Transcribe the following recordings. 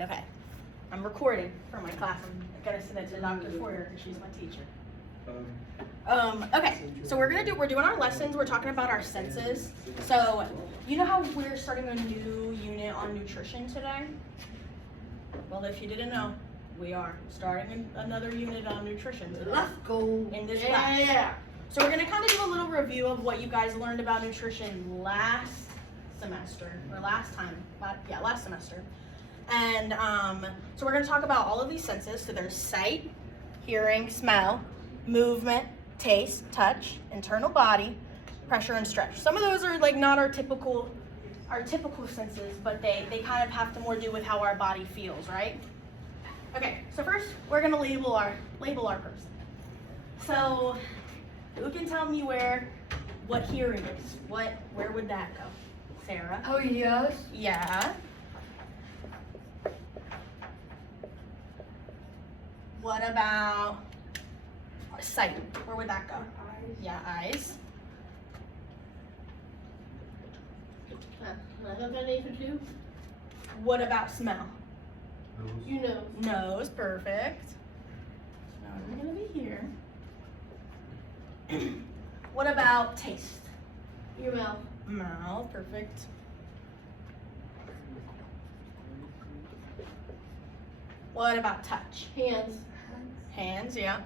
Okay. I'm recording for my class. I'm gonna send it to Dr. Porter because she's my teacher. Okay, so we're doing our lessons. We're talking about our senses. So, you know how we're starting a new unit on nutrition today? Well, if you didn't know, we are starting another unit on nutrition today. Let's go. In this class. So we're gonna kind of do a little review of what you guys learned about nutrition last semester, or last semester. And so we're gonna talk about all of these senses. So there's sight, hearing, smell, movement, taste, touch, internal body, pressure, and stretch. Some of those are like not our typical senses, but they kind of have to more do with how our body feels, right? Okay, so first we're gonna label our person. So who can tell me what hearing is? Where would that go? Sarah? Oh, yes. Yeah. What about sight? Where would that go? Eyes. Yeah, eyes. I got that answer too. What about smell? You know. Nose, perfect. So now I'm gonna be here. What about taste? Your mouth. Mouth, perfect. What about touch? Hands. Hands, yeah.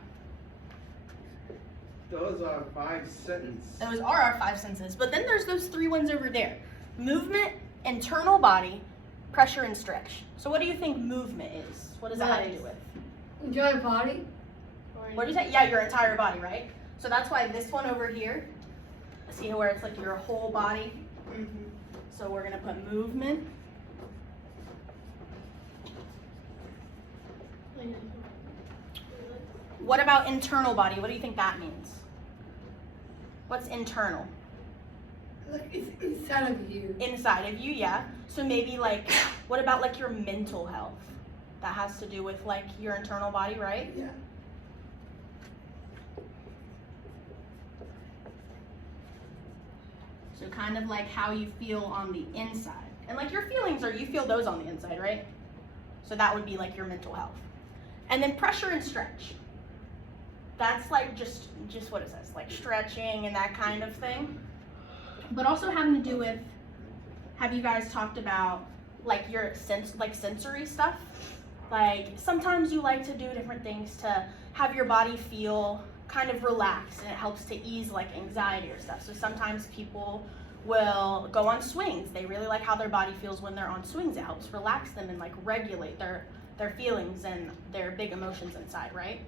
Those are 5 sentences. Those are our 5 senses. But then there's those 3 ones over there. Movement, internal body, pressure, and stretch. So what do you think movement is? What does that have to do with? Enjoy body. What do you say? Yeah, your entire body, right? So that's why this one over here, see where it's like your whole body? Mm-hmm. So we're gonna put movement. What about internal body? What do you think that means? What's internal? Like it's inside of you. Inside of you, yeah. So maybe like, what about like your mental health? That has to do with like your internal body, right? Yeah. So kind of like how you feel on the inside. And like your feelings you feel those on the inside, right? So that would be like your mental health. And then pressure and stretch. That's like just what it says, like stretching and that kind of thing. But also having to do with, have you guys talked about like your sensory stuff? Like sometimes you like to do different things to have your body feel kind of relaxed, and it helps to ease like anxiety or stuff. So sometimes people will go on swings. They really like how their body feels when they're on swings. It helps relax them and like regulate their feelings and their big emotions inside, right?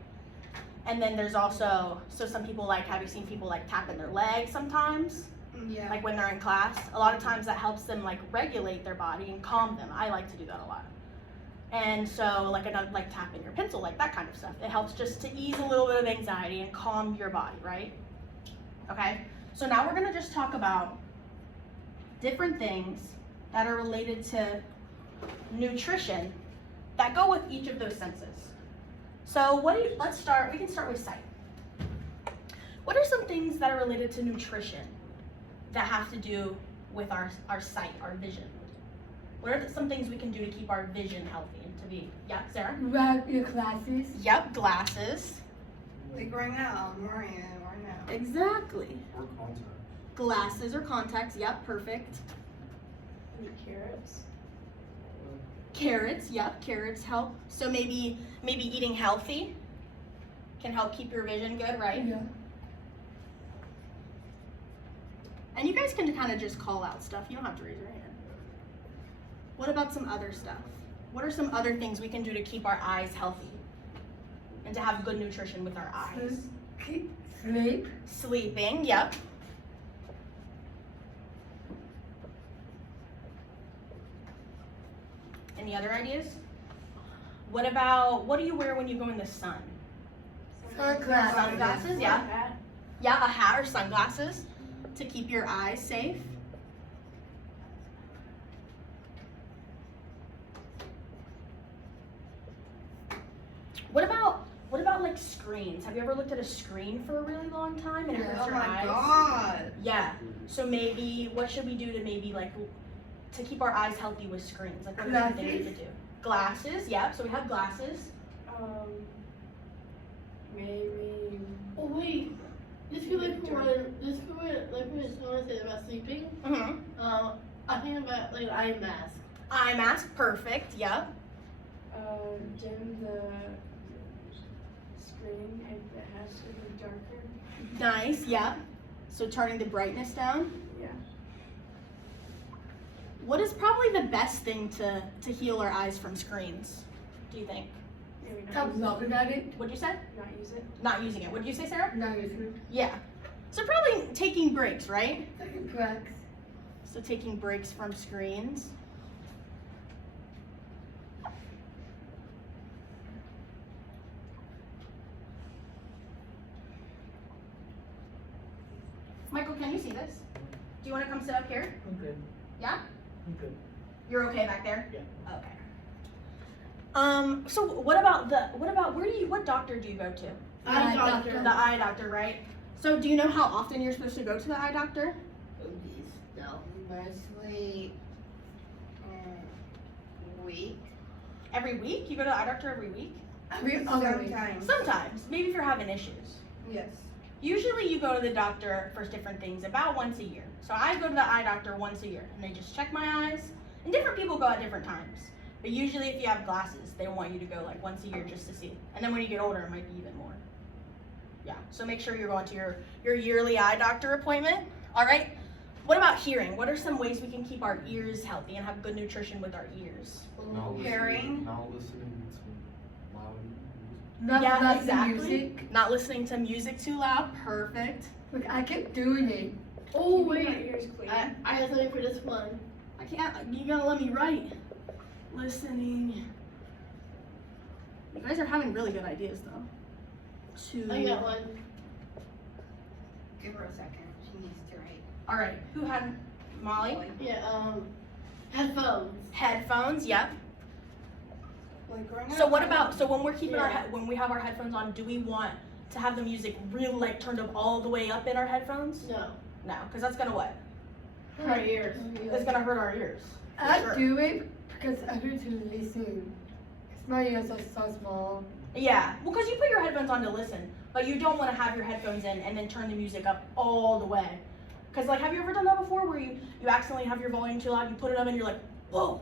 And then there's also, so some people like, have you seen people like tapping their legs sometimes? Yeah. Like when they're in class? A lot of times that helps them like regulate their body and calm them. I like to do that a lot. And so like tapping your pencil, like that kind of stuff. It helps just to ease a little bit of anxiety and calm your body, right? Okay, so now we're gonna just talk about different things that are related to nutrition that go with each of those senses. So we can start with sight. What are some things that are related to nutrition that have to do with our sight, our vision? What are some things we can do to keep our vision healthy and to be, yeah, Sarah? Wear your glasses. Yep, glasses. Like right now, I'm wearing it right now. Exactly. Or contacts. Glasses or contacts, yep, perfect. Carrots. Carrots, yep, carrots help. So maybe eating healthy can help keep your vision good, right? Yeah. And you guys can kind of just call out stuff. You don't have to raise your hand. What about some other stuff? What are some other things we can do to keep our eyes healthy and to have good nutrition with our eyes? Sleep. Sleeping, yep. Any other ideas? What do you wear when you go in the sun? Sunglasses. Sunglasses, yeah. Yeah, a hat or sunglasses to keep your eyes safe. What about like screens? Have you ever looked at a screen for a really long time and it hurts Oh your my eyes? god. Yeah. So maybe what should we do to maybe like to keep our eyes healthy with screens? Like what are some things we could do? Glasses, yep, so we have glasses. Maybe. Oh wait, this could like for when someone said about sleeping. Mm-hmm. I think about like eye mask. Eye mask, perfect, yep. Dim the screen and it has to be darker. Nice, yep. So turning the brightness down. Yeah. What is probably the best thing to heal our eyes from screens, do you think? Maybe not Stop use it. looking at it. What'd you say? Not use it. Not using it. What'd you say, Sarah? Not using it. Yeah. So probably taking breaks, right? Taking breaks. So taking breaks from screens. Michael, can you see this? Do you want to come sit up here? I'm good. Yeah? I'm good. You're okay back there? Yeah. Okay. So what about what doctor do you go to? Eye doctor. doctor. The eye doctor, right? So do you know how often you're supposed to go to the eye doctor? No, mostly week. Every week? You go to the eye doctor every week? Every other week. Sometimes. Sometimes, maybe if you're having issues. Yes. Usually you go to the doctor for different things about once a year. So I go to the eye doctor once a year and they just check my eyes. And different people go at different times. But usually if you have glasses, they want you to go like once a year just to see. And then when you get older, it might be even more. Yeah, so make sure you're going to your yearly eye doctor appointment. All right, what about hearing? What are some ways we can keep our ears healthy and have good nutrition with our ears? Hearing. Not listening to loud music. Not Yeah, blasting exactly. music. Not listening to music too loud, perfect. Look, I kept doing it. Oh Keeping wait, my ears clean. I have something for this one. I can't, you gotta let me write. Listening. You guys are having really good ideas though. I got one. Give her a second. She needs to write. All right, who had Molly? Yeah, headphones. Headphones, yep. Like growing So up, what I about, so when we're keeping our, Yeah. when we have our headphones on, do we want to have the music really like turned up all the way up in our headphones? No. No, because that's gonna what? Our ears. It's gonna hurt our ears. for I sure. do it because I need to listen. Because my ears are so small. Yeah, well, because you put your headphones on to listen, but you don't want to have your headphones in and then turn the music up all the way. Because, like, have you ever done that before where you accidentally have your volume too loud, you put it up and you're like, whoa,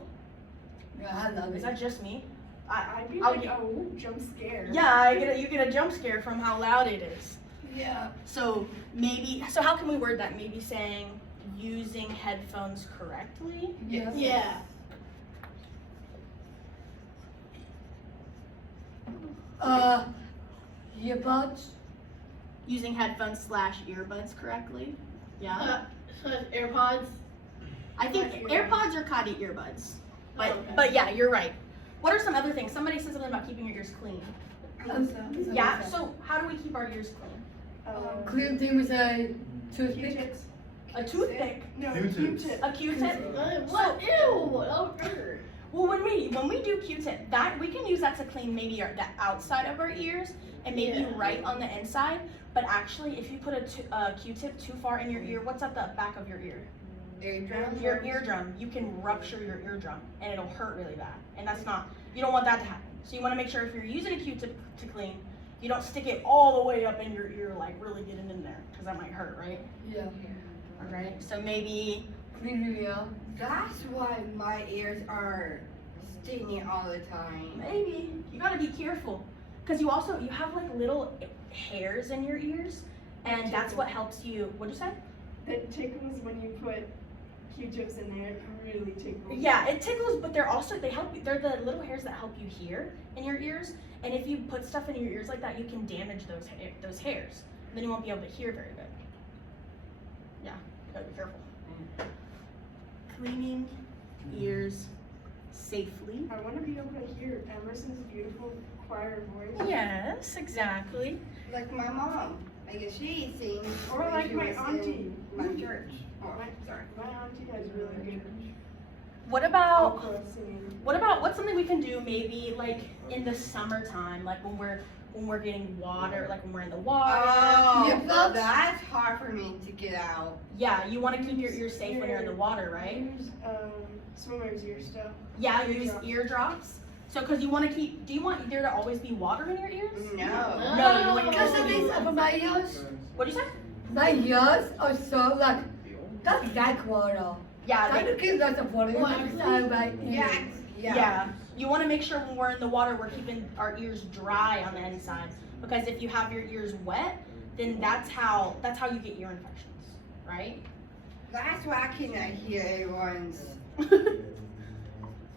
Yeah, I love is it. that just me? I'd be I'll like, get- oh, jump scare. Yeah, you get a jump scare from how loud it is. Yeah. So maybe, so how can we word that? Maybe saying using headphones correctly? Yes. Yeah. Earbuds. Using headphones / earbuds correctly? Yeah. So it's AirPods. I think Not earbuds. AirPods are caught earbuds. But, Oh, okay. but yeah, you're right. What are some other things? Somebody said something about keeping your ears clean. Yeah, so how do we keep our ears clean? Clean thing with a toothpick. Q-tips. A toothpick? No, Q-tips. Q-tip. A Q-tip? What? Ew! That would hurt. Well, when we do Q-tip, that we can use that to clean maybe the outside of our ears and maybe Yeah. right on the inside. But actually, if you put a Q-tip too far in your ear, what's at the back of your ear? Eardrum. Your eardrum. You can rupture your eardrum and it'll hurt really bad. And that's not, you don't want that to happen. So you want to make sure if you're using a Q-tip to clean, you don't stick it all the way up in your ear, like really getting in there, because that might hurt, right? Yeah. All right. So maybe, Clean your ear. That's why my ears are stinging all the time. maybe you gotta be careful, because you have like little hairs in your ears, and that's what helps you. What'd you say? It tickles when you put Q-tips in there. It really tickles. Yeah, it tickles, but they help you. They're the little hairs that help you hear in your ears. And if you put stuff in your ears like that, you can damage those hairs. And then you won't be able to hear very good. Yeah, you gotta be careful. Cleaning ears safely. I want to be able to hear Emerson's beautiful choir voice. Yes, exactly. Like my mom. Like if she sings. Or when like she my was auntie. in my church. Oh, sorry. My auntie has really good What about opera singing. what's something we can do maybe like in the summertime, like when we're getting water, like when we're in the water. Oh, Earplugs? that's hard for me to get out. Yeah, you want to keep your ears safe when you're in the water, right? Use swimmer's ear stuff. Yeah, use Eardrops. eardrops. So, because you want to keep, do you want there to always be water in your ears? No. No, you want Because your of this, for my ears, What'd you say? my ears are so like, not that water. Yeah, I don't keep lots of water Well, inside my Yeah. ears. yeah. You want to make sure when we're in the water, we're keeping our ears dry on the inside. Because if you have your ears wet, then that's how you get ear infections, right? That's why I cannot hear everyone's.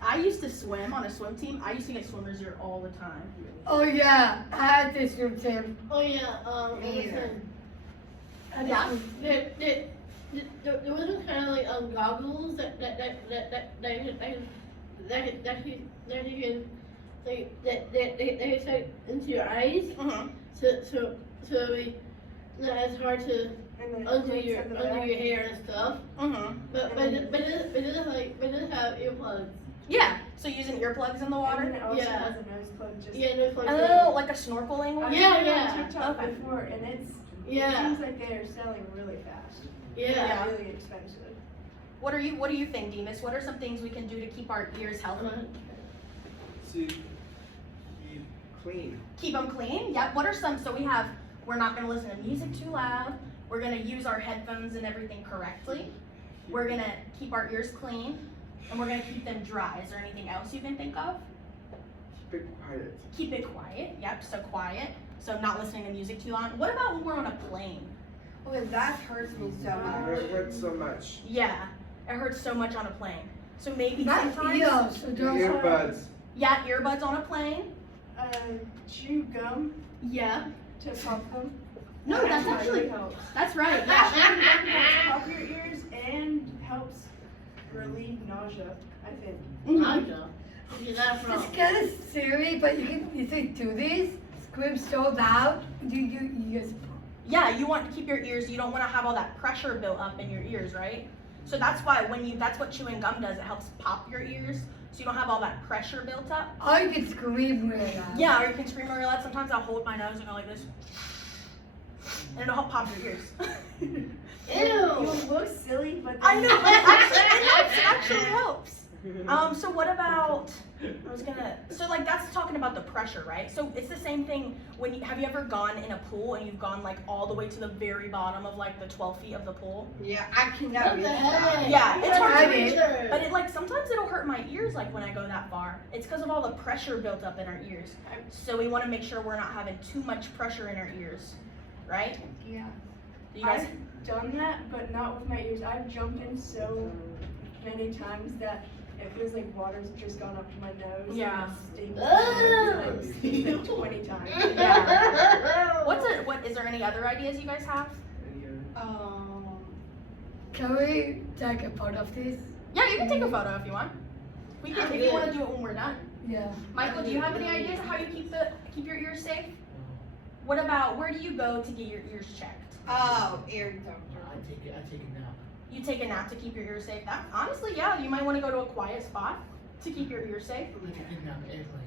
I used to swim on a swim team. I used to get swimmer's ear all the time. Oh yeah, I had this routine. Oh yeah, Me either. listen. Yeah. There wasn't kind of like goggles that you can like that they take into your eyes, Mm-hmm. so not as hard to under your hair and stuff. Mm-hmm. But it doesn't have earplugs. Yeah. So using earplugs in the water. And it also Yeah. has a nose plug just Yeah, no plugs. Oh, like a snorkeling one. I've Yeah, seen it yeah. on TikTok Okay. before, and it Yeah, seems like they are selling really fast. yeah. Really expensive. What do you think, Demas? What are some things we can do to keep our ears healthy? See, keep clean. Keep them clean. Yep. What are some? So we're not going to listen to music too loud. We're going to use our headphones and everything correctly. We're going to keep our ears clean, and we're going to keep them dry. Is there anything else you can think of? Keep it quiet. Keep it quiet. Yep. So quiet. So not listening to music too loud. What about when we're on a plane? Oh, that hurts me so much. It hurts so much. Yeah. It hurts so much on a plane. So maybe My sometimes. ears, so don't. Earbuds. Yeah, earbuds on a plane. Chew gum Yeah. to pop them. No, that's That actually really helps. that's right. It Yeah. actually helps pop your ears and helps relieve nausea, I think. Nausea. Yeah, that's It's wrong. kind of silly, but you say do this, scream so loud, you just. Yeah, you want to keep your ears. You don't want to have all that pressure built up in your ears, right? So that's why that's what chewing gum does. It helps pop your ears, so you don't have all that pressure built up. Or you can scream really loud. Yeah, or you can scream really loud. Sometimes I'll hold my nose and go like this, and it'll help pop your ears. Ew. You look silly, but I know, but it actually helps. So what about? So like that's talking about the pressure, right? So it's the same thing when have you ever gone in a pool and you've gone like all the way to the very bottom of like the 12 feet of the pool? Yeah, I cannot What reach the that. heck? Yeah, it's hard to I reach. did. But it like sometimes it'll hurt my ears like when I go that far. It's because of all the pressure built up in our ears. So we want to make sure we're not having too much pressure in our ears, right? Yeah. You guys, I've done that, but not with my ears. I've jumped in so many times that it feels like water's just gone up to my nose. Yeah. And it stings. Ugh. It's like 20 times. what is there any other ideas you guys have? Any other? Can we take a photo of this? Yeah, you can take a photo if you want. We can if you want to do it when we're done. Yeah. Michael, do you have any ideas of how you keep your ears safe? What about where do you go to get your ears checked? Oh, ear doctor. I take a nap. You take a nap to keep your ears safe. That honestly, yeah, you might want to go to a quiet spot to keep your ears safe. I take a nap in airplane.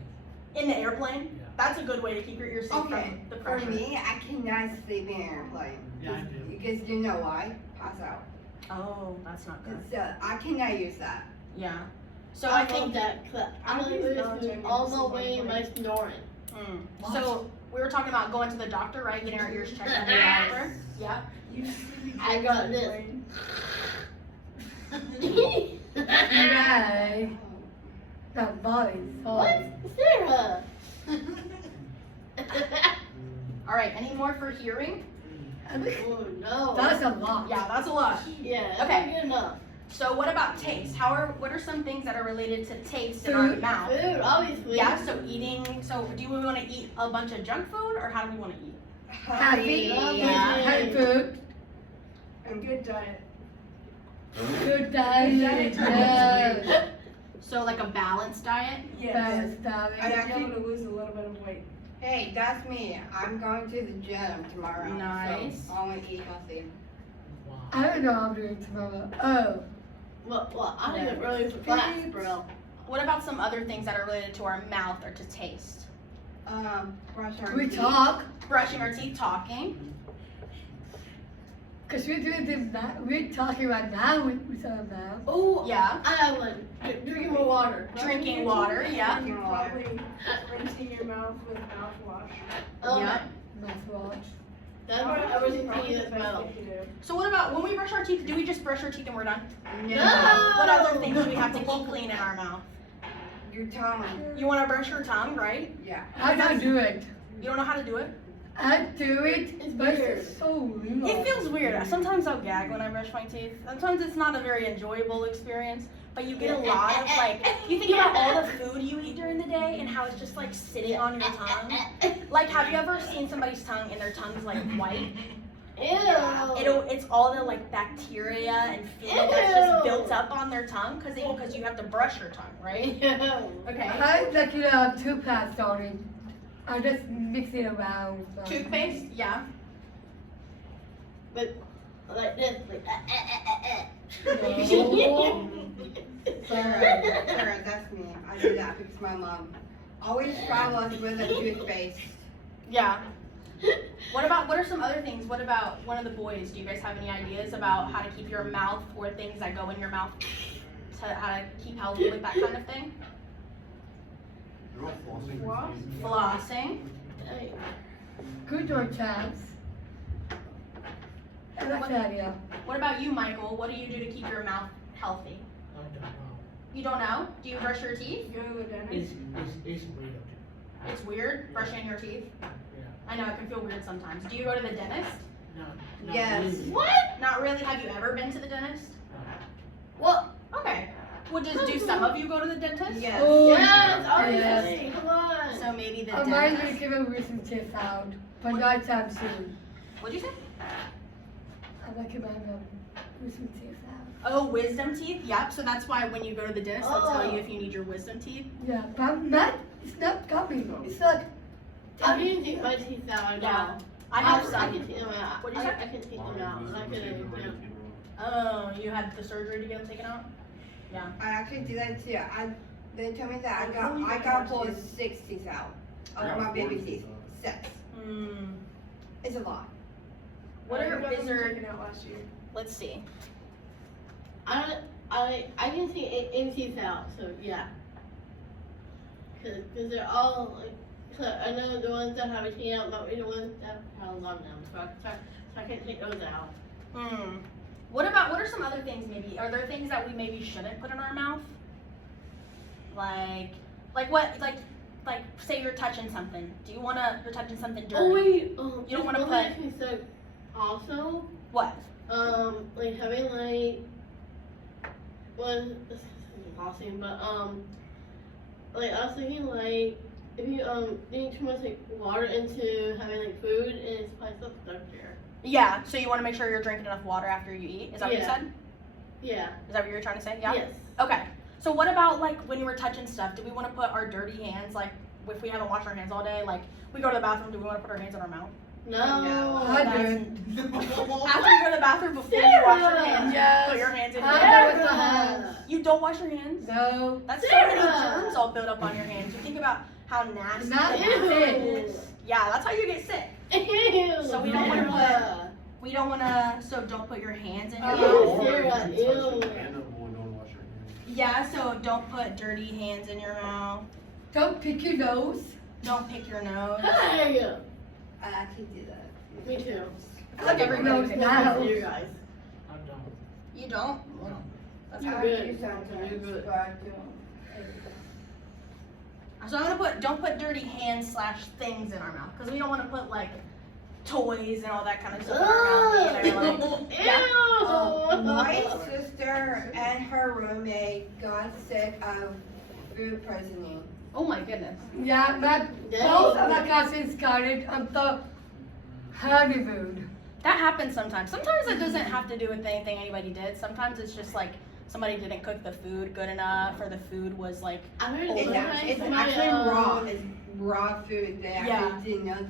In the airplane, Yeah. that's a good way to keep your ears safe Okay, from the for pressure. me, I cannot sleep in an airplane. Yeah, I do. Because you know why? Pass out. Oh, that's not good. I cannot use that. Yeah. So I I think think that clip. I I'm use gonna knowledge listen I all can the see way my by snoring. So we were talking about going to the doctor, right? Getting our ears checked every hour. Yeah. You sleep in I got an this. airplane. Right. That body. What? Sarah! All right. Any more for hearing? Oh no. That's a lot. Yeah, that's a lot. Yeah, Okay. okay. Good enough. So what about taste? What are some things that are related to taste in our Food. mouth? Food, obviously. Yeah. So eating. So do we want to eat a bunch of junk food or how do we want to eat? Happy. Yeah. Happy food. A good diet. Good diet. Yeah. So like a balanced diet. Yes. Balanced I diet. should be able to lose a little bit of weight. Hey, that's me. I'm going to the gym tomorrow. Nice. So I want to eat healthy. Wow. I don't know how I'm doing tomorrow. Oh. Well, I didn't really for class, bro. What about some other things that are related to our mouth or to taste? Brush our We teeth. talk. Brushing our teeth, talking. Cause we're doing this now. We're talking right now with our mouth. Oh, Yeah. I have one. Drinking more water. Drinking water, yeah. Drinking water. Probably rinsing your mouth with mouthwash. Yeah. Mouthwash. That's what I was thinking Probably as the best well. thing to do. So what about when we brush our teeth? Do we just brush our teeth and we're done? No. What other things do we have to keep clean in our mouth? Your tongue. You want to brush your tongue, right? Yeah. I don't do it. You don't know how to do it? I do it, It's but weird. it's so weird. It feels weird. Sometimes I'll gag when I brush my teeth. Sometimes it's not a very enjoyable experience, but you get a lot of like, you think about all the food you eat during the day and how it's just like sitting on your tongue. Like, have you ever seen somebody's tongue and their tongue's like white? Ew. It's all the like bacteria and food that's just built up on their tongue because you have to brush your tongue, right? Ew. Okay. I like you know toothpaste on it. I just mix it around. So. Toothpaste, yeah. But like this, like. Sarah, that's me. I do that because my mom always travels with a toothpaste. Yeah. What are some other things? What about one of the boys? Do you guys have any ideas about how to keep your mouth or things that go in your mouth to how to keep healthy with that kind of thing? They're all flossing. Floss? Flossing. Good or chance. I like that idea. What about you, Michael? What do you do to keep your mouth healthy? I don't know. You don't know? Do you brush your teeth? Go to the dentist. It's weird. It's weird brushing your teeth. Yeah. I know it can feel weird sometimes. Do you go to the dentist? No. Not Yes. really. What? Not really. Have you ever been to the dentist? Well, Okay. Well, do some of you go to the dentist? Yes. Oh, yes, yes. obviously. Come on. So maybe the Mine will dentist. give a wisdom teeth out, but not time soon. What'd you say? I like about wisdom teeth out. Oh, wisdom teeth. Yep. So that's why when you go to the dentist, they'll tell you if you need your wisdom teeth. Yeah, but not. It's not coming. It's not. I can take my teeth out Yeah. now. I have I some. can take them out. What'd you say? I can take them out. I can. Oh, you had the surgery to get them taken out? I actually do that too. They told me that I got pulled 6 teeth out of my baby teeth. 6. Hmm. It's a lot. What are, got is them there, taken out last year. let's see. I can see 8 teeth out. So yeah. Cause they're all like. So I know the ones that have a teeth out, but the ones that have a lot of them. So I can't take those out. Hmm. What are some other things maybe? Are there things that we maybe shouldn't put in our mouth? Like what, like say you're touching something. You're touching something dirty. Oh wait. You don't wanna I think so. Also, What? like having like. Well, this is awesome, but like I was thinking like if you doing too much like water into having like food, it's probably stuff stuck there. Yeah, so you want to make sure you're drinking enough water after you eat. Is that what you Yeah. said? Yeah. Is that what you were trying to say? Yeah? Yes. Okay. So what about like when you were touching stuff? Do we want to put our dirty hands, like if we haven't washed our hands all day, like we go to the bathroom, do we want to put our hands in our mouth? No. I that's- do. After you go to the bathroom, before you wash your hands, Yes. put your hands in your I mouth. know it's my hands. You don't wash your hands? No. That's so many Sarah. germs all built up on your hands. You think about how nasty Not the bathroom it. is. Yeah, that's how you get sick. Ew. So we don't wanna Sarah. We don't want to, so don't put your hands in your Ew, mouth. Sarah, Touch ew. the animal and don't wash your hands. Yeah, so don't put dirty hands in your mouth. Don't pick your nose. Don't pick your nose. Hey. I actually do that. Me too. I like everybody picks their now. nose. You guys. I don't. You don't? No. That's You're how good. do sometimes, You're good. but I don't. So I'm gonna put, don't put dirty hands / things in our mouth, because we don't want to put like toys and all that kind of stuff in our mouth either. Like, yeah. My sister and her roommate got sick of food poisoning. Oh my goodness. Yeah, both of my cousins got it on the honeymoon. That happens sometimes. Sometimes it doesn't have to do with anything anybody did. Sometimes it's just like somebody didn't cook the food good enough, or the food was like, I heard It's sometimes It's my, actually raw. It's raw food. They Yeah. actually didn't know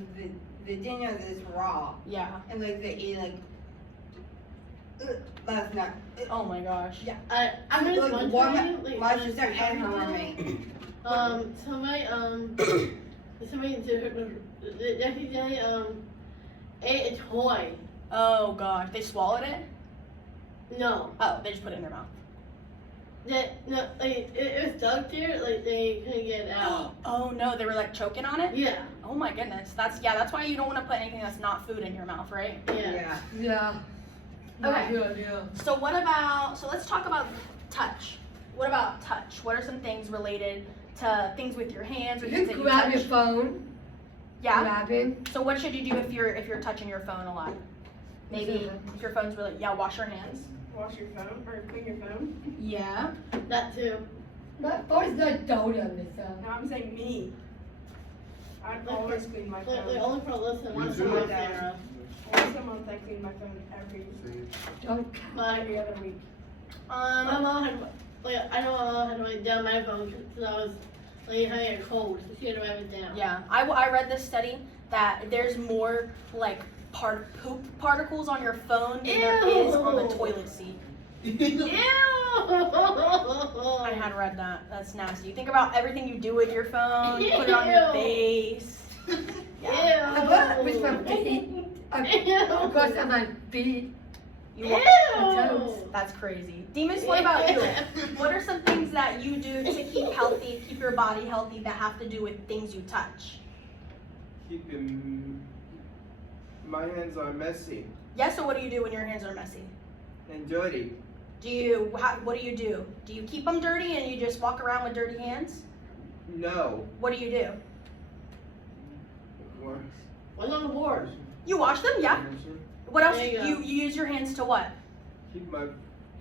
they didn't know this raw. yeah. And like they eat like last night. Oh my gosh. I heard Like one time, like my when I sister was and her talking to roommate. somebody accidentally ate a toy Oh gosh, they swallowed it? No. Oh, they just put it in their mouth. No, like, it was stuck there, like, they couldn't get it out. Oh no, they were like choking on it? Yeah, Oh my goodness. That's why you don't want to put anything that's not food in your mouth, right? yeah. Yeah. Okay. Yeah. So let's talk about touch. What about touch? What are some things related to things with your hands or You things that you grab your touch? phone. Yeah. Grab it. So what should you do if you're touching your phone a lot? Maybe if your phone's really wash your hands. Wash your phone or clean your phone. Yeah. That too. My phone is not donut, Lisa. No, I'm saying me. I'd Like always clean my Like, phone. only for listen, once a too. month, Sarah. Once a month I clean my phone every Don't. But every other week. my mom had, like, I know my mom had to write down my phone because I was, like, having a cold, so she had to write it down. Yeah. I read this study that there's more like poop particles on your phone than there is on the Ew. toilet seat. Ew! I had read that. That's nasty. Think about everything you do with your phone. You put it on your Ew. face. I put it with my feet. Of course, Ew! on my feet. You Ew! That's crazy. Demas, what about you? What are some things that you do to keep healthy, keep your body healthy that have to do with things you touch? Keeping my hands are messy Yeah, so what do you do when your hands are messy? and dirty. What do you do? Do you keep them dirty and you just walk around with dirty hands? No. What do you do? What? What's on the board? You wash them, yeah. What else? There you go. You use your hands to what? Keep my.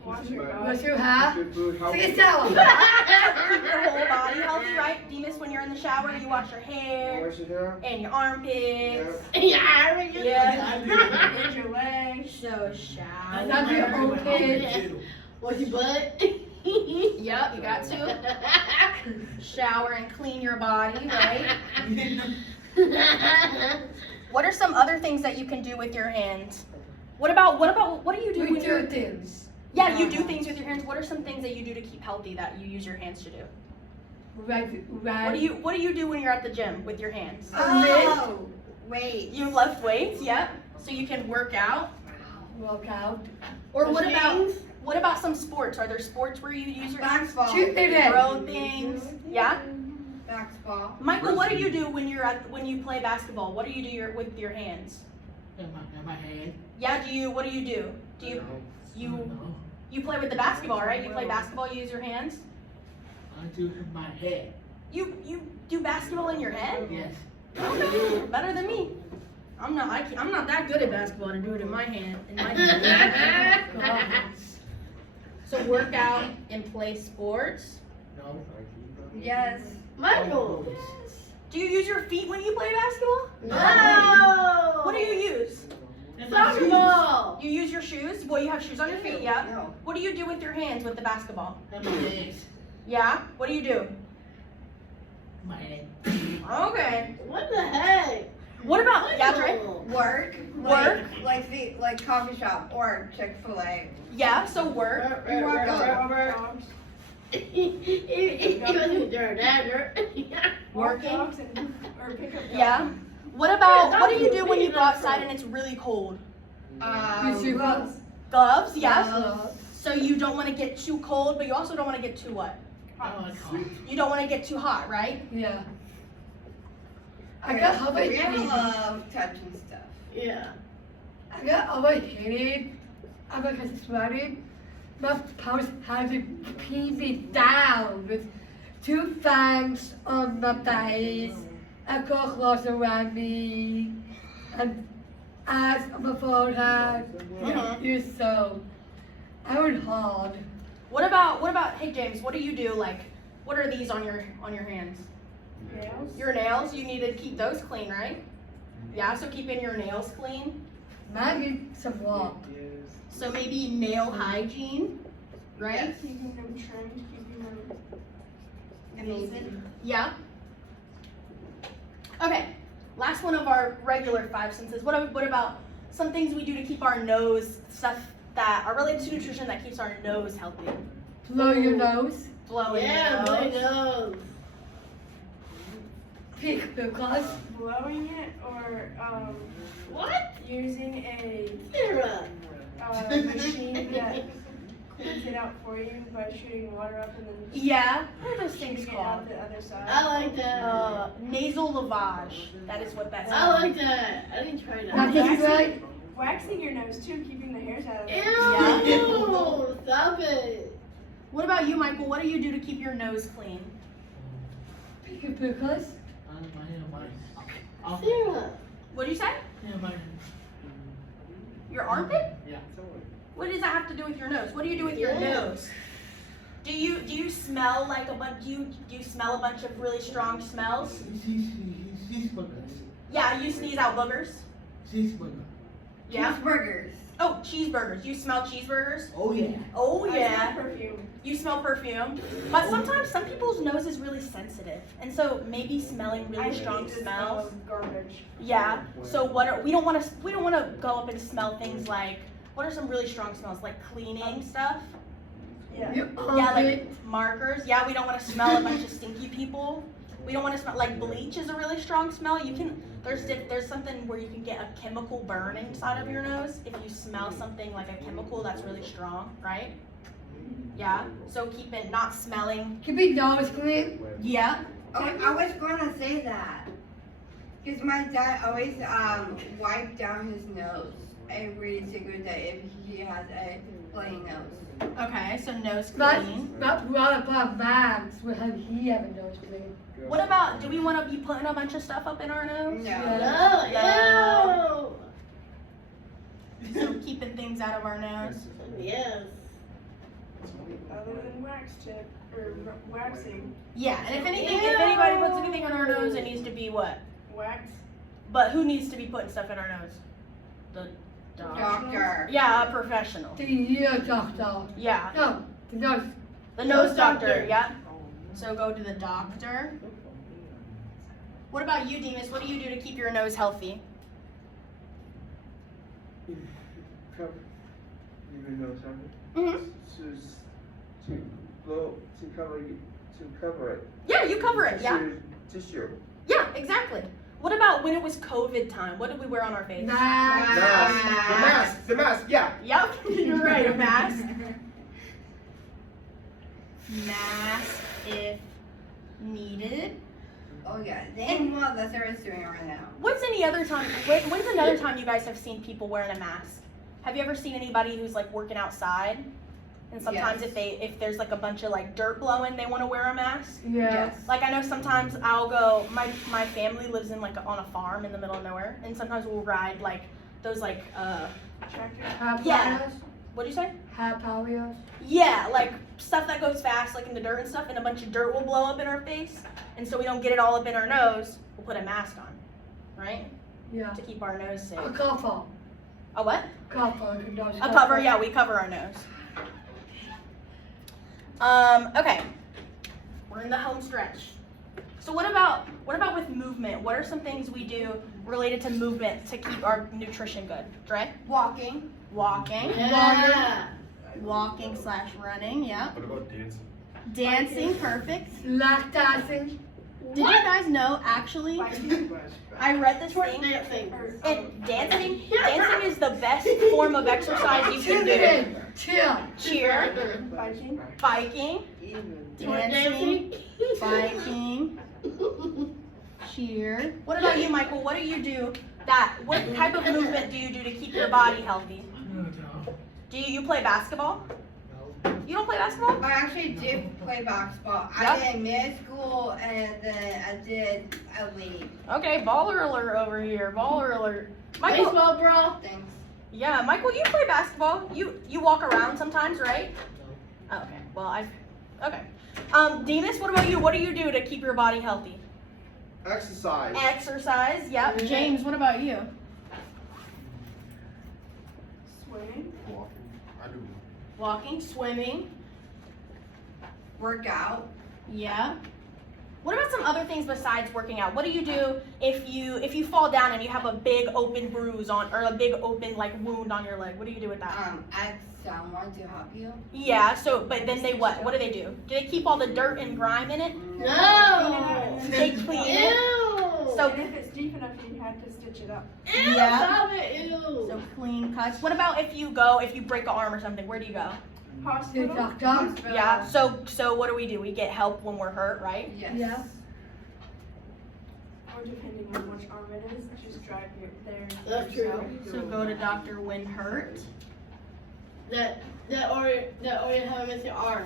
Wash keep your my- body. Wash your hair. keep your food Take healthy. a shower. Keep your whole body healthy, right? Demas, when you're in the shower, you wash your hair Wash your hair. and your armpits. Yeah. Yeah. And your legs. So shower. Not your own kids. What's your butt? Yep, you got to shower and clean your body, right? What are some other things that you can do with your hands? What do you do We when you're do things. Yeah, you do things with your hands. What are some things that you do to keep healthy that you use your hands to do? Right. What do you do when you're at the gym with your hands? Oh, wait. You lift weights, yep. So you can work out. Walk out. Or what Machines? about some sports? Are there sports where you use your hands? Basketball. Shoot me then. Throw things. Yeah? Basketball. Michael, what do you do when you play basketball? What do you do with your hands? In my hand. Yeah, what do you do? You play with the basketball, right? You play basketball, you use your hands? I do in my head. You do basketball in your head? Yes. Okay, better than me. I'm not that good at basketball to do it in my hand. So work out and play sports. No. Yes. Michael. Do you use your feet when you play basketball? No. What do you use? Soccer ball. You use your shoes? Well, you have shoes on your feet, yeah. No. What do you do with your hands with the basketball? And my legs. Yeah? What do you do? My head. Okay. What the heck? What about, yeah, Dre? Michael. Work. Work? Like coffee shop or Chick-fil-A. Yeah, so work. He wasn't even doing that. Working. Dogs and, or pick up dogs. Yeah. What do you do when you go outside and it's really cold? Use your gloves. Gloves, yes. Gloves. So you don't want to get too cold, but you also don't want to get too what? I like coffee. You don't want to get too hot, right? Yeah. I got We overheated. love touching stuff. Yeah. I got overheated. I got sweaty. My parents had to pin me down with 2 fangs on my face. I got clothes around me. And eyes on my forehead. Mhm. You're so. I was hard. What about hey James, what do you do? Like, what are these on your hands? Nails. Your nails, you need to keep those clean, right? Yeah, so keeping your nails clean. Might need some walk. So maybe nail hygiene, right? Keeping them trimmed, keeping them. Amazing. Yeah. Okay, last one of our regular 5 senses. What about some things we do to keep our nose, stuff that are related to nutrition that keeps our nose healthy? Blow your nose. Blowing Yeah, your my nose. nose. because Blowing it or What? using a Sarah. machine that cleans it out for you by shooting water up and then just Yeah. What are those shooting things it called? out the other side. I like that. Nasal lavage. That is what that's I called. like that. I didn't try that's that. what you like. Waxing your nose too, keeping the hairs out of it. Ew! Stop it. What about you, Michael? What do you do to keep your nose clean? Because Sarah. What do you say? my Your armpit? Yeah. What does that have to do with your nose? What do you do with your Yeah. nose? Do you smell like a bunch? Do you smell a bunch of really strong smells? Cheeseburgers. Yeah, you sneeze out boogers. Cheeseburger. Yeah. Cheeseburgers. Oh, cheeseburgers. You smell cheeseburgers? Oh yeah. Oh I yeah. smell perfume. You smell perfume. But sometimes some people's nose is really sensitive, and so maybe smelling I really hate strong the smell smells. of garbage. Yeah. So we don't want to go up and smell things like, what are some really strong smells, like cleaning stuff? Yeah. your Yeah, armpit. like markers. Yeah, we don't want to smell a bunch of stinky people. We don't want to smell, like bleach is a really strong smell. You can, there's something where you can get a chemical burn inside of your nose if you smell something like a chemical that's really strong, right? Yeah. So keep it not smelling. Keep your nose clean. Yeah. Oh, I was gonna say that. Cause my dad always wipe down his nose every single day if he has a plain nose. Okay. So nose But clean. what about Max? Will have he have a nose clean? What about? Do we want to be putting a bunch of stuff up in our nose? No. So keeping things out of our nose. Ew. Yes. Other than wax chip or waxing. Yeah. And if anybody puts anything on our nose, it needs to be what? Wax. But who needs to be putting stuff in our nose? The doctor. Doctor. Yeah, a professional. The ear doctor. Yeah. No, the nose. The nose doctor. Yeah. So go to the doctor. What about you, Demas? What do you do to keep your nose healthy? Cover. You know something? Mhm. To blow to cover it. Yeah, you cover it. Yeah. Tissue. Yeah, exactly. What about when it was COVID time? What did we wear on our face? Max. Mask. The mask. Yeah. Yep, you're right. A mask. Mask if needed. Oh yeah, they know what Sarah's doing right now. When's any other time? When's another time you guys have seen people wearing a mask? Have you ever seen anybody who's like working outside? And sometimes Yes. if there's like a bunch of like dirt blowing, they want to wear a mask. Yeah. Like I know sometimes I'll go. My family lives in like on a farm in the middle of nowhere, and sometimes we'll ride like those like Tractor. Half Yeah. hours. what'd you say? Half hours. Yeah, like stuff that goes fast, like in the dirt and stuff, and a bunch of dirt will blow up in our face, and so we don't get it all up in our nose. We'll put a mask on, right, Yeah. to keep our nose safe. A cover. A what? Cover. Nose A cover. Yeah, we cover our nose. Okay, we're in the home stretch. So what about with movement? What are some things we do related to movement to keep our nutrition good? Dre? Walking. Walking. Yeah. Walking / running. Yeah. What about dancing? Dancing. Perfect. Lactating. Did you guys know actually? I read this Twerk thing. dancing. And dancing is the best form of exercise you can do. Cheering. Cheer. Cheer, Biking. biking, Twerk dancing, dancing. biking, cheer. What about you, Michael? What do you do? What type of movement do you do to keep your body healthy? Do you play basketball? You don't play basketball? I actually did play basketball. Yep. I did middle school and then I did elite. Okay, baller alert over here. Baller alert. Michael, Baseball, bro. Thanks. yeah, Michael, you play basketball. You walk around sometimes, right? Oh, okay. Well, okay. Demas, what about you? What do you do to keep your body healthy? Exercise. Exercise. Yep. James, what about you? Swimming. Walking. I do. Walking, swimming. Workout. Yeah. What about some other things besides working out? What do you do if you fall down and you have a big open bruise or a big open like wound on your leg? What do you do with that? Ask someone to help you. Yeah. So, but then they what? What do? Do they keep all the dirt and grime in it? No. They clean it. Ew. So And if it's deep enough, you have to stitch it up. Ew, Yeah. stop it, ew. So clean cuts. What about if you break an arm or something? Where do you go? The Hospital. doctor. Yeah. So what do? We get help when we're hurt, right? Yes. Yeah. Or depending on which arm it is, just drive there That's yourself. true. So go to doctor when hurt. That or have a missing arm.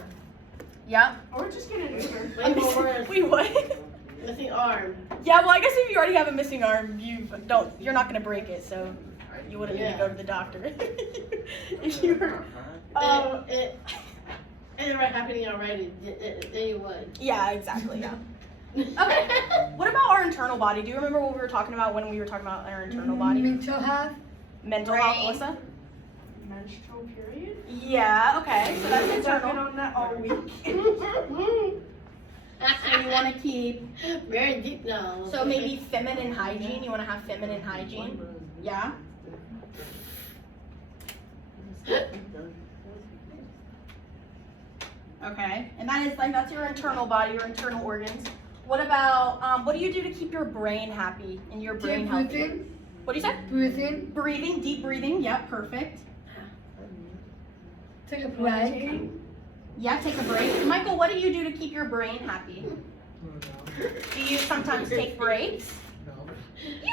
Yeah. Or just get an Uber. Way more worse. Wait, what? Missing arm. Yeah. Well, I guess if you already have a missing arm, you're not gonna break it, so you wouldn't need to Yeah. go to the doctor. If you were. It never happening already. Then you would. Yeah. Exactly. Yeah. Okay. What about our internal body? Do you remember what we were talking about when we were talking about our internal body? Mental health. Mental health, Brain. Alyssa? Menstrual period. Yeah, okay. So that's I've been internal. on that all week. So you want to keep, Very deep now. so maybe feminine hygiene. You want to have feminine hygiene? Yeah? Okay. And that's your internal body, your internal organs. What about, what do you do to keep your brain happy and your brain Deep healthy? breathing. What do you say? Breathing. Breathing, deep breathing. Yep, perfect. Take a break. Meditating. Yeah, take a break. Michael, what do you do to keep your brain happy? Do you sometimes take breaks? No.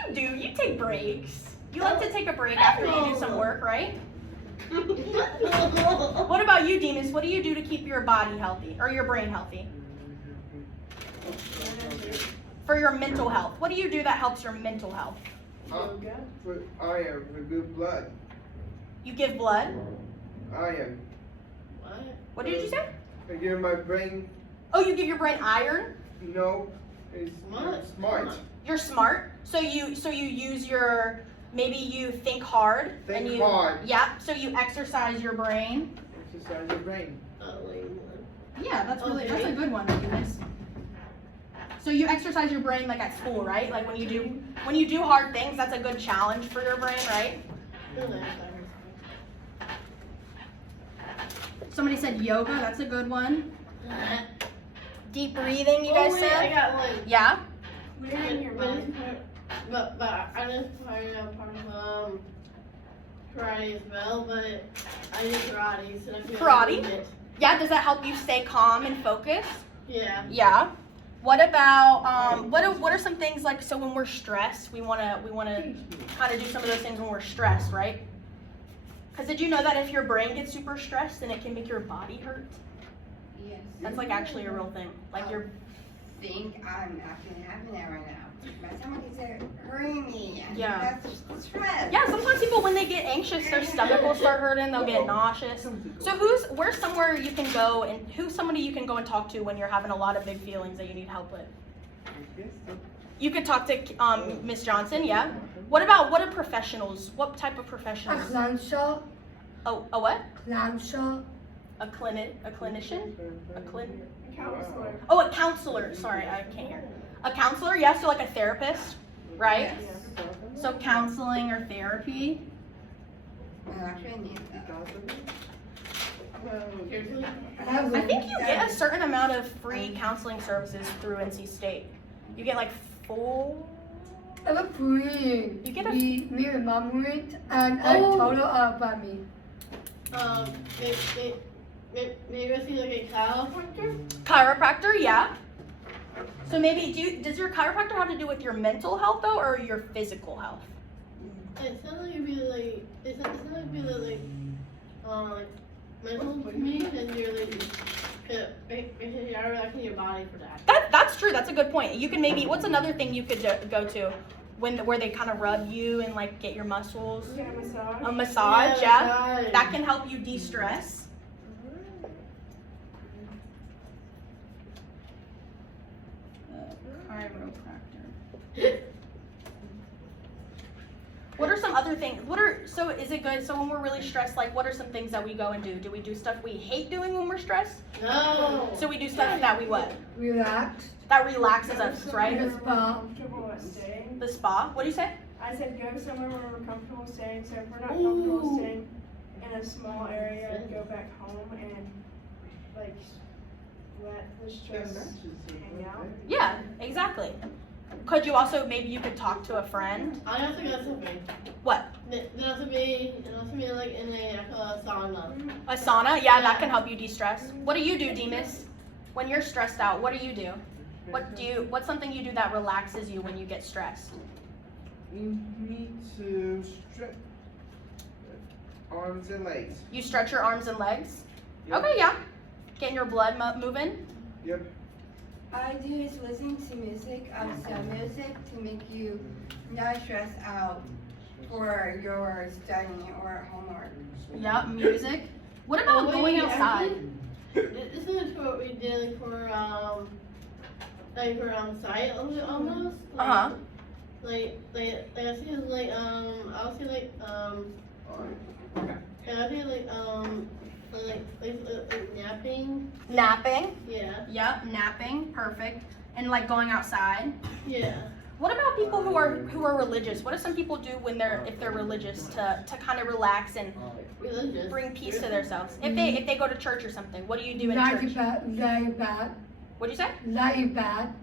You do. You take breaks. You like to take a break after you do some work, right? What about you, Demas? What do you do to keep your body healthy or your brain healthy? For your mental health. What do you do that helps your mental health? Yoga. For iron, for good blood. You give blood. Iron. What? What did you say? I give my brain, Oh, you give your brain iron. it's What? smart. You're smart. So you use your, maybe you think hard. Think and you, hard. Yeah. So you exercise your brain. Exercise your brain. Yeah, that's Okay. that's a good one, Demas. So you exercise your brain like at school, right? Like when you do hard things, that's a good challenge for your brain, right? Somebody said yoga, that's a good one. Deep breathing, you guys Oh, wait, I said? got one. Yeah? Clearing your mind. But I just part of karate as well, but I do karate, so I feel Karate? like it. Yeah, does that help you stay calm and focused? Yeah. Yeah. What about what are some things like, so when we're stressed, we wanna kind of do some of those things when we're stressed, right? Because did you know that if your brain gets super stressed, then it can make your body hurt? Yes. That's like actually a real thing. Like your Think I'm actually having that right now. My stomach is hurting me. Yeah. That's stress. Yeah, sometimes people, when they get anxious, their stomach will start hurting, they'll get nauseous. So where's somewhere you can go, and who's somebody you can go and talk to when you're having a lot of big feelings that you need help with? You could talk to Miss Johnson, yeah? What are professionals? What type of A professionals? clinician. Oh, a what? Clinician. A clinician? Counselor. Oh, a counselor. Sorry, I can't hear. A counselor, yeah, so like a therapist, right? Yes. So counseling or therapy. I actually need that. I think you get a certain amount of free counseling services through NC State. You get like full. I have a friend. You get a- Me and mom went, and I Oh. told her about me. Maybe I see like a chiropractor. Chiropractor, yeah. So maybe does your chiropractor have to do with your mental health though, or your physical health? It sounds like really, mental to me, and you're like, because you're relaxing your body for that. That's true. That's a good point. You can maybe, what's another thing you could go to where they kind of rub you and like get your muscles? Get a massage. A massage, yeah. massage. That can help you de-stress. Chiropractor. What are some other things? So is it good? So when we're really stressed, like what are some things that we go and do? Do we do stuff we hate doing when we're stressed? No. So we do stuff that we what? Relaxed. That relaxes us, right? The spa. Comfortable at staying. The spa. What do you say? I said go somewhere where we're comfortable staying. So if we're not comfortable Ooh. staying in a small area, go back home and let the stress hang out. Yeah, exactly. Could you also, maybe you could talk to a friend? I also got something. What? It also be like in a sauna. A sauna? Yeah, that can help you de-stress. What do you do, Demas? When you're stressed out, what do you do? What's something you do that relaxes you when you get stressed? You need to stretch arms and legs. You stretch your arms and legs? Yep. Okay, yeah. Getting your blood moving? Yep. I do is listen to music, some music to make you not stress out for your studying or homework. Yeah, music. What about going outside? This is what we did for site almost. Uh-huh. Like I see like I'll see like yeah, I think like napping. Napping? Yeah. Yep, napping. Perfect. And like going outside? Yeah. What about people who are religious? What do some people do when if they're religious to kind of relax and Religious. bring peace to themselves? If they go to church or something, what do you do in Lie church? bad. What'd you say? Lie bad.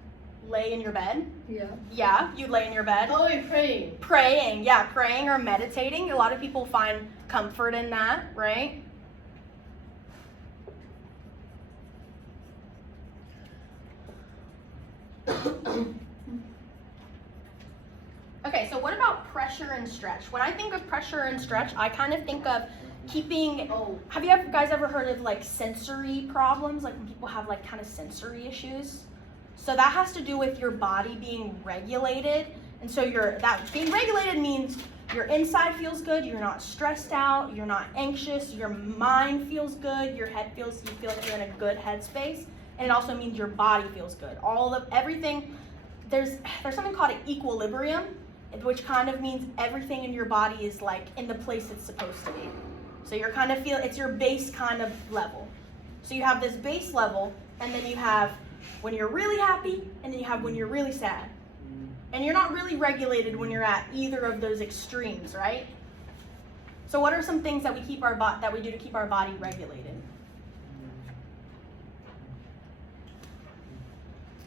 Lay in your bed? Yeah. Yeah, you lay in your bed. Oh, you're praying. Praying, yeah, praying or meditating. A lot of people find comfort in that, right? Okay, so what about pressure and stretch? When I think of pressure and stretch, I kind of think of keeping. Oh. Have you guys ever heard of like sensory problems? Like when people have like kind of sensory issues? So that has to do with your body being regulated. And so that being regulated means your inside feels good, you're not stressed out, you're not anxious, your mind feels good, you feel like you're in a good headspace. And it also means your body feels good. Everything, there's something called an equilibrium, which kind of means everything in your body is like in the place it's supposed to be. So you're kind of it's your base kind of level. So you have this base level, and then you have when you're really happy, and then you have when you're really sad. And you're not really regulated when you're at either of those extremes, right? So what are some things that we do to keep our body regulated?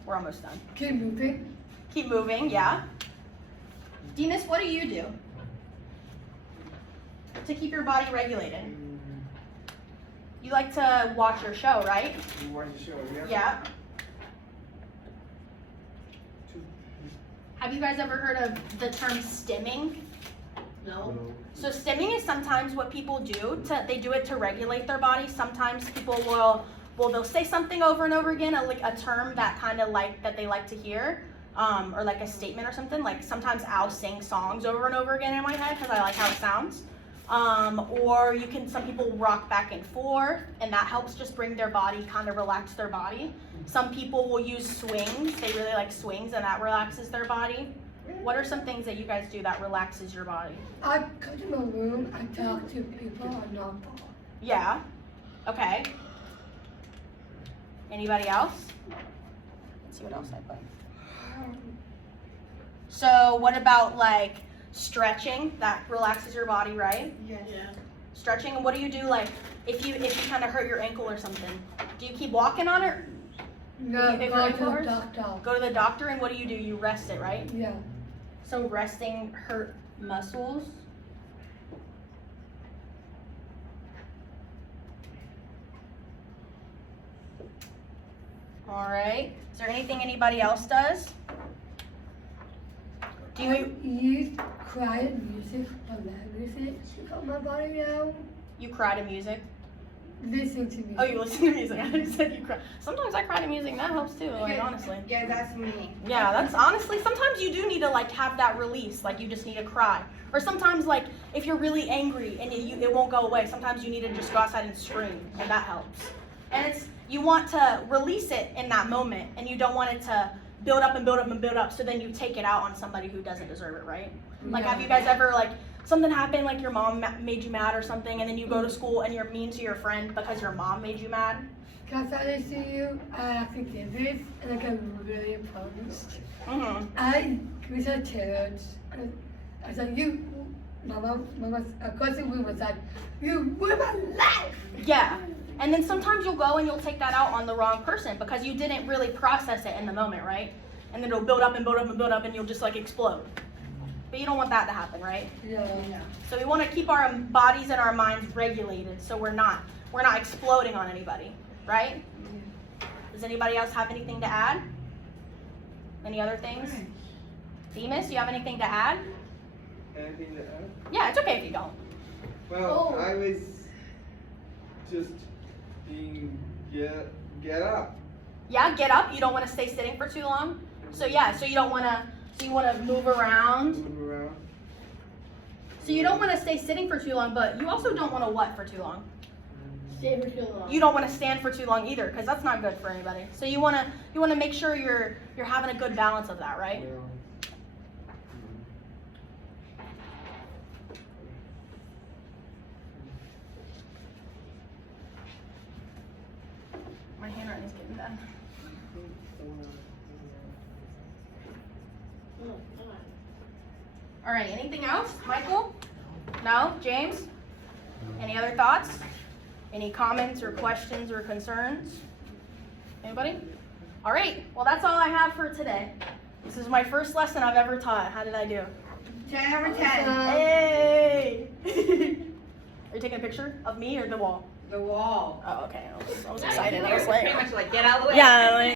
We're almost done. Keep moving. Keep moving, yeah. Demas, what do you do to keep your body regulated? You like to watch your show, right? You watch the show, yeah? Yeah. Have you guys ever heard of the term stimming? No. So stimming is sometimes what people do. They do it to regulate their body. Sometimes people they'll say something over and over again, like a term that kind of that they like to hear, or like a statement or something. Like sometimes I'll sing songs over and over again in my head because I like how it sounds. Or some people rock back and forth, and that helps just bring their body, kind of relax their body. Some people will use swings. They really like swings, and that relaxes their body. What are some things that you guys do that relaxes your body? I go to my room, I talk to people on non-ball. Yeah. Okay. Anybody else? Let's see what else I put. So what about like stretching? That relaxes your body, right? Yes. Yeah. Stretching, and what do you do like if you kind of hurt your ankle or something? Do you keep walking on it? No, If your go to ankle the hurts? doctor. Go to the doctor, and what do? You rest it, right? Yeah. So resting hurt muscles. All right. Is there anything anybody else does? Do you use quiet music or loud music to calm my body down? cry to music? Listen to me. Oh, you listen to music. I said you cry. Sometimes I cry to music, and that helps too. Like Yeah. honestly. Yeah, that's me. Yeah, that's honestly, sometimes you do need to like have that release, like you just need to cry. Or sometimes like if you're really angry and it won't go away, sometimes you need to just go outside and scream, and that helps. And you want to release it in that moment, and you don't want it to build up and build up and build up, so then you take it out on somebody who doesn't deserve it, right? Like have you guys ever like something happened, like your mom made you mad or something, and then you go to school and you're mean to your friend because your mom made you mad? Because I see you, I forgive it, and I get really opposed. Mm-hmm. I was at church, and I said, Mama, of course we was like, you ruined my life! Yeah. And then sometimes you'll go and you'll take that out on the wrong person because you didn't really process it in the moment, right? and then it'll build up and build up and build up, and you'll just like explode. But you don't want that to happen, right? Yeah. So we want to keep our bodies and our minds regulated, so we're not exploding on anybody, right? Does anybody else have anything to add? Any other things? Demas, you have anything to add? Anything to add? Yeah, it's okay if you don't. Well, Oh. I was just being get up. Yeah, get up. You don't want to stay sitting for too long. So yeah, so you don't want to. So you want to move around. Move around. So you don't want to stay sitting for too long, but you also don't want to what for too long? Stay for too long. You don't want to stand for too long either, because that's not good for anybody. So you want to make sure you're having a good balance of that, right? Well, My handwriting's getting bad. Oh, God. All right, anything else? Michael? No? James? Any other thoughts? Any comments or questions or concerns? Anybody? All right, well, that's all I have for today. This is my first lesson I've ever taught. How did I do? 10 over 10. Hey! Are you taking a picture of me or the wall? The wall. Oh, okay. I was excited. I was like, Pretty much like, get out of the way. yeah, like,